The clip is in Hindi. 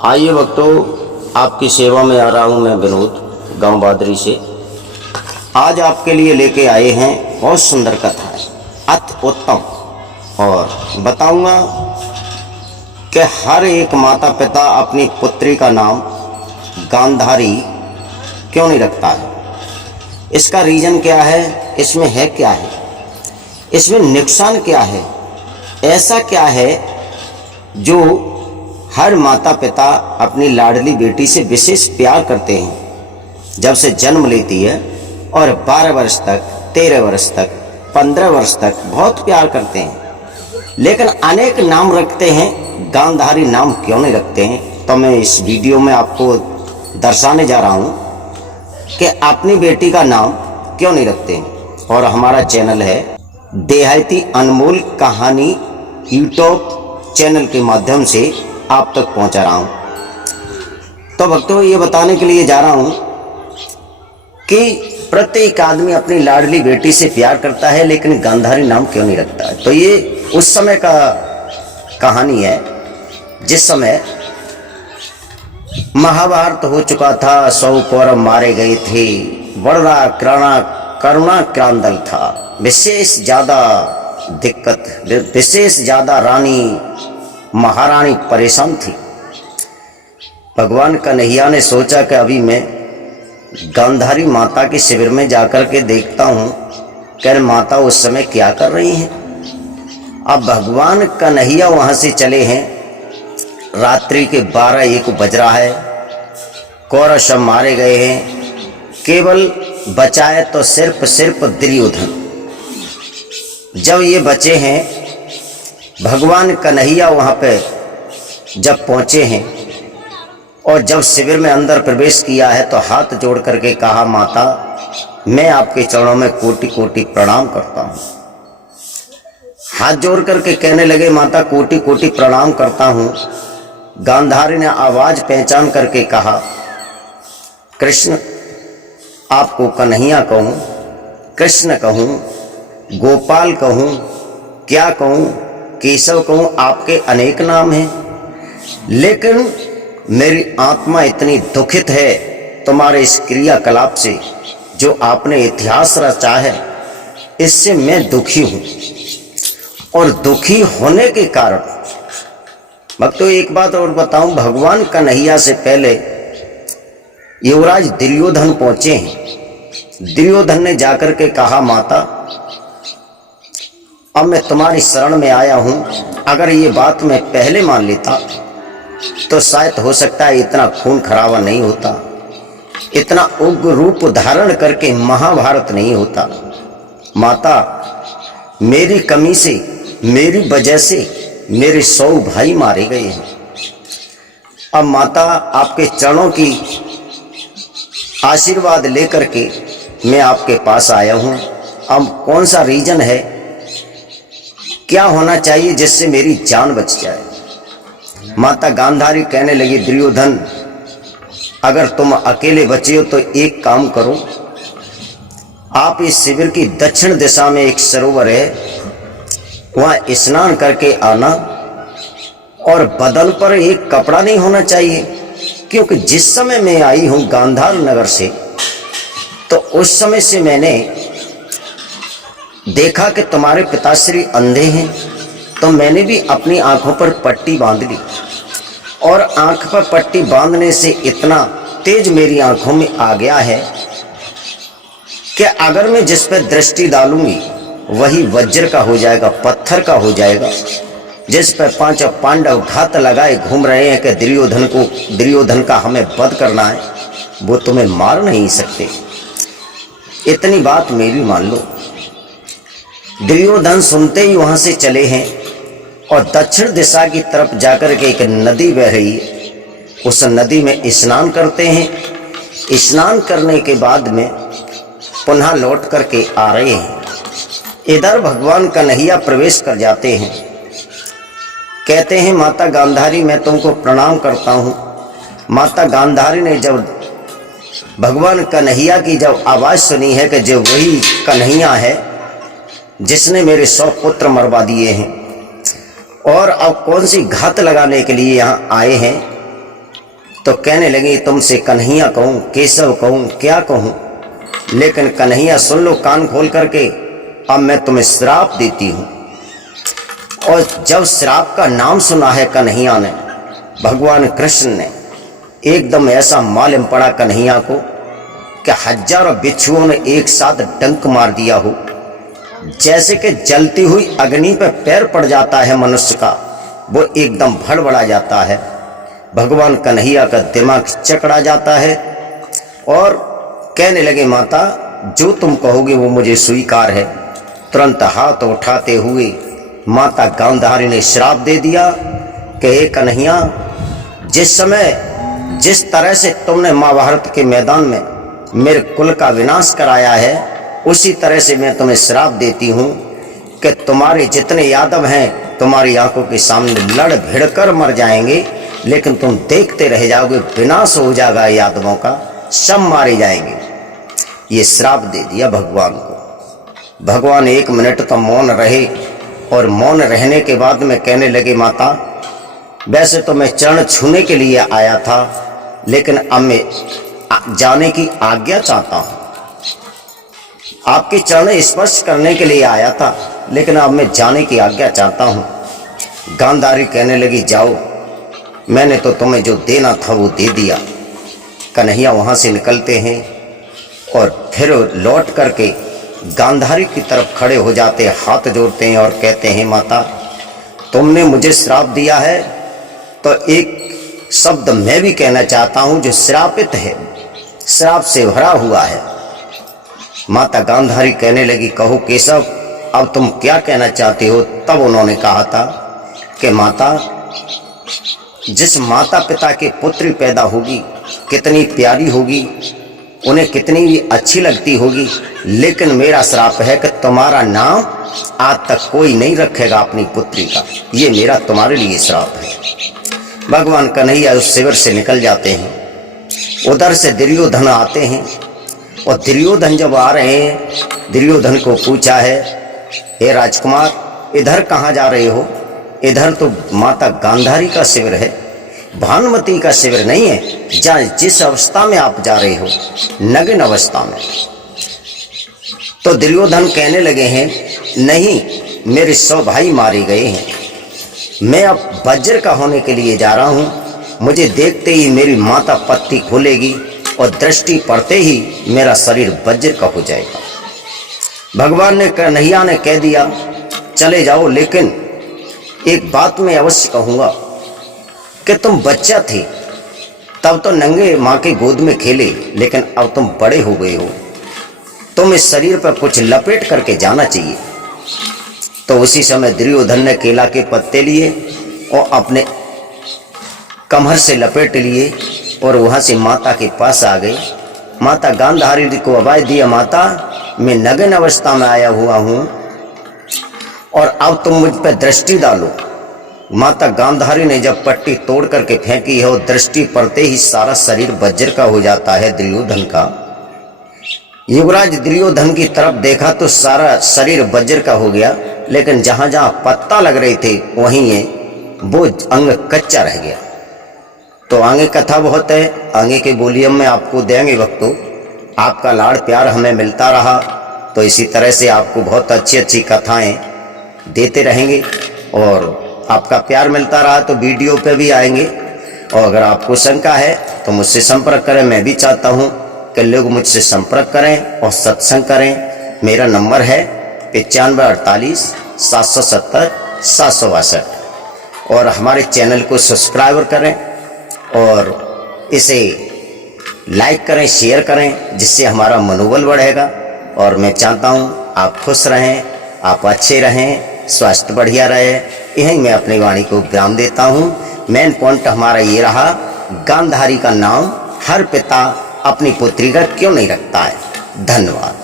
आइए भक्तों, आपकी सेवा में आ रहा हूँ मैं विनोद, गांव बादरी से। आज आपके लिए लेके आए हैं बहुत सुंदर कथा है, अति उत्तम। और बताऊंगा कि हर एक माता पिता अपनी पुत्री का नाम गांधारी क्यों नहीं रखता है। इसका रीज़न क्या है, इसमें है क्या है, इसमें नुकसान क्या है, ऐसा क्या है जो हर माता पिता अपनी लाडली बेटी से विशेष प्यार करते हैं। जब से जन्म लेती है और 12 वर्ष तक, 13 वर्ष तक, 15 वर्ष तक बहुत प्यार करते हैं, लेकिन अनेक नाम रखते हैं, गांधारी नाम क्यों नहीं रखते हैं। तो मैं इस वीडियो में आपको दर्शाने जा रहा हूँ कि अपनी बेटी का नाम क्यों नहीं रखते हैं। और हमारा चैनल है देहाती अनमोल कहानी, यूट्यूब चैनल के माध्यम से आप तक पहुंचा रहा हूं। तो भक्तों, ये बताने के लिए जा रहा हूं कि प्रत्येक आदमी अपनी लाडली बेटी से प्यार करता है, लेकिन गांधारी नाम क्यों नहीं रखता है। तो ये उस समय का कहानी है जिस समय महाभारत हो चुका था, 100 कौरव मारे गए थे, बड़ा करुणा क्रांदल था, विशेष ज़्यादा दिक्कत, विशेष ज़्यादा रानी महारानी परेशान थी। भगवान कन्हैया ने सोचा कि अभी मैं गांधारी माता के शिविर में जाकर के देखता हूँ कि माता उस समय क्या कर रही हैं। अब भगवान कन्हैया वहाँ से चले हैं, रात्रि के 12-1 बज रहा है, कौरव सब मारे गए हैं, केवल बचाए तो सिर्फ दुर्योधन। जब ये बचे हैं, भगवान कन्हैया वहाँ पे जब पहुँचे हैं और जब शिविर में अंदर प्रवेश किया है तो हाथ जोड़ करके कहा, माता मैं आपके चरणों में कोटि कोटि प्रणाम करता हूँ। हाथ जोड़ करके कहने लगे, माता कोटि कोटि प्रणाम करता हूँ। गांधारी ने आवाज़ पहचान करके कहा, कृष्ण, आपको कन्हैया कहूँ, कृष्ण कहूँ, गोपाल कहूँ, क्या कहूँ, केशव कहूँ, आपके अनेक नाम हैं, लेकिन मेरी आत्मा इतनी दुखित है तुम्हारे इस क्रियाकलाप से, जो आपने इतिहास रचा है, इससे मैं दुखी हूँ। और दुखी होने के कारण भक्तों, एक बात और बताऊं, भगवान कन्हैया से पहले युवराज दुर्योधन पहुंचे हैं। दुर्योधन ने जाकर के कहा, माता अब मैं तुम्हारी शरण में आया हूं, अगर ये बात मैं पहले मान लेता तो शायद हो सकता है इतना खून खराबा नहीं होता, इतना उग्र रूप धारण करके महाभारत नहीं होता। माता, मेरी कमी से, मेरी वजह से मेरे 100 भाई मारे गए हैं। अब माता, आपके चरणों की आशीर्वाद लेकर के मैं आपके पास आया हूँ। अब कौन सा रीजन है, क्या होना चाहिए जिससे मेरी जान बच जाए। माता गांधारी कहने लगी, दुर्योधन, अगर तुम अकेले बचे हो तो एक काम करो, आप इस शिविर की दक्षिण दिशा में एक सरोवर है, वहाँ स्नान करके आना, और बदन पर एक कपड़ा नहीं होना चाहिए, क्योंकि जिस समय मैं आई हूँ गांधार नगर से, तो उस समय से मैंने देखा कि तुम्हारे पिताश्री अंधे हैं, तो मैंने भी अपनी आंखों पर पट्टी बांध ली, और आंख पर पट्टी बांधने से इतना तेज मेरी आंखों में आ गया है कि अगर मैं जिस पर दृष्टि डालूंगी वही वज्र का हो जाएगा, पत्थर का हो जाएगा। जिस पर 5 पांडव घात लगाए घूम रहे हैं कि दुर्योधन का हमें वध करना है, वो तुम्हें मार नहीं सकते, इतनी बात मेरी मान लो। दुर्योधन सुनते ही वहां से चले हैं और दक्षिण दिशा की तरफ जाकर के एक नदी बह रही है, उस नदी में स्नान करते हैं। स्नान करने के बाद में पुनः लौट करके आ रहे हैं। इधर भगवान कन्हैया प्रवेश कर जाते हैं, कहते हैं, माता गांधारी, मैं तुमको प्रणाम करता हूँ। माता गांधारी ने जब भगवान कन्हैया की जब आवाज़ सुनी है कि जो वही कन्हैया है जिसने मेरे 100 पुत्र मरवा दिए हैं, और अब कौन सी घात लगाने के लिए यहाँ आए हैं, तो कहने लगी तुमसे कन्हैया कहूँ, केशव कहूँ, क्या कहूँ। लेकिन कन्हैया सुन लो कान खोल करके, अब मैं तुम्हें श्राप देती हूँ। और जब श्राप का नाम सुना है कन्हैया ने, भगवान कृष्ण ने, एकदम ऐसा मालूम पड़ा कन्हैया को कि हजारों बिच्छुओं ने एक साथ डंक मार दिया हो। जैसे कि जलती हुई अग्नि पर पैर पड़ जाता है मनुष्य का, वो एकदम भड़बड़ा जाता है। भगवान कन्हैया का दिमाग चकरा जाता है और कहने लगे माता जो तुम कहोगे वो मुझे स्वीकार है। तुरंत हाथ उठाते हुए माता गांधारी ने श्राप दे दिया कि हे कन्हैया, जिस समय जिस तरह से तुमने महाभारत के मैदान में मेरे कुल का विनाश कराया है, उसी तरह से मैं तुम्हें श्राप देती हूँ कि तुम्हारे जितने यादव हैं तुम्हारी आंखों के सामने लड़ भिड़कर मर जाएंगे, लेकिन तुम देखते रह जाओगे, विनाश हो जाएगा यादवों का, सब मारे जाएंगे। ये श्राप दे दिया भगवान को। भगवान 1 मिनट तो मौन रहे और मौन रहने के बाद में कहने लगे माता वैसे तो मैं चरण छूने के लिए आया था, लेकिन अब मैं जाने की आज्ञा चाहता हूँ। आपके चरण स्पर्श करने के लिए आया था, लेकिन अब मैं जाने की आज्ञा चाहता हूँ। गांधारी कहने लगी जाओ, मैंने तो तुम्हें जो देना था वो दे दिया। कन्हैया वहाँ से निकलते हैं और फिर लौट करके गांधारी की तरफ खड़े हो जाते, हाथ जोड़ते हैं और कहते हैं माता तुमने मुझे श्राप दिया है, तो एक शब्द मैं भी कहना चाहता हूँ जो श्रापित है, श्राप से भरा हुआ है। माता गांधारी कहने लगी कहो केशव, अब तुम क्या कहना चाहते हो। तब उन्होंने कहा था कि माता जिस माता पिता के पुत्री पैदा होगी कितनी प्यारी होगी, उन्हें कितनी भी अच्छी लगती होगी, लेकिन मेरा श्राप है कि तुम्हारा नाम आज तक कोई नहीं रखेगा अपनी पुत्री का। ये मेरा तुम्हारे लिए श्राप है। भगवान कन्हैया उस शिविर से निकल जाते हैं। उधर से दुर्योधन आते हैं और दुर्योधन जब आ रहे हैं, दुर्योधन को पूछा है हे राजकुमार इधर कहाँ जा रहे हो। इधर तो माता गांधारी का शिविर है, भानुमति का शिविर नहीं है। जिस अवस्था में आप जा रहे हो, नग्न अवस्था में। तो दुर्योधन कहने लगे हैं नहीं, मेरे 100 भाई मारे गए हैं, मैं अब वज्र का होने के लिए जा रहा हूँ। मुझे देखते ही मेरी माता पत्ती खोलेगी और दृष्टि पड़ते ही मेरा शरीर वज्र का हो जाएगा। भगवान ने कन्हैया ने कह दिया चले जाओ, लेकिन एक बात मैं अवश्य कहूँगा कि तुम बच्चा थे तब तो नंगे माँ के गोद में खेले, लेकिन अब तुम बड़े हो गए हो, तुम इस शरीर पर कुछ लपेट करके जाना चाहिए। तो उसी समय दुर्योधन ने केला के पत्ते लिए और अपने कमर से लपेट लिए और वहाँ से माता के पास आ गए। माता गांधारी को आवाज दिया माता मैं नग्न अवस्था में आया हुआ हूँ और अब तुम मुझ पर दृष्टि डालो। माता गांधारी ने जब पट्टी तोड़ करके फेंकी है और दृष्टि पड़ते ही सारा शरीर वज्र का हो जाता है दुर्योधन का। युवराज दुर्योधन की तरफ देखा तो सारा शरीर वज्र का हो गया, लेकिन जहां जहां पत्ता लग रहे थे वहीं है वो अंग कच्चा रह गया। तो आगे कथा बहुत है, आगे के बोलियम में आपको देंगे वक्तों। आपका लाड़ प्यार हमें मिलता रहा तो इसी तरह से आपको बहुत अच्छी अच्छी कथाएं देते रहेंगे, और आपका प्यार मिलता रहा तो वीडियो पे भी आएंगे। और अगर आपको शंका है तो मुझसे संपर्क करें। मैं भी चाहता हूँ कि लोग मुझसे संपर्क करें और सत्संग करें। मेरा नंबर है 9548 770 762 और हमारे चैनल को सब्सक्राइब करें और इसे लाइक करें, शेयर करें, जिससे हमारा मनोबल बढ़ेगा। और मैं चाहता हूँ आप खुश रहें, आप अच्छे रहें, स्वास्थ्य बढ़िया रहे। यही मैं अपनी वाणी को विराम देता हूँ। मेन पॉइंट हमारा ये रहा, गांधारी का नाम हर पिता अपनी पुत्री का क्यों नहीं रखता है। धन्यवाद।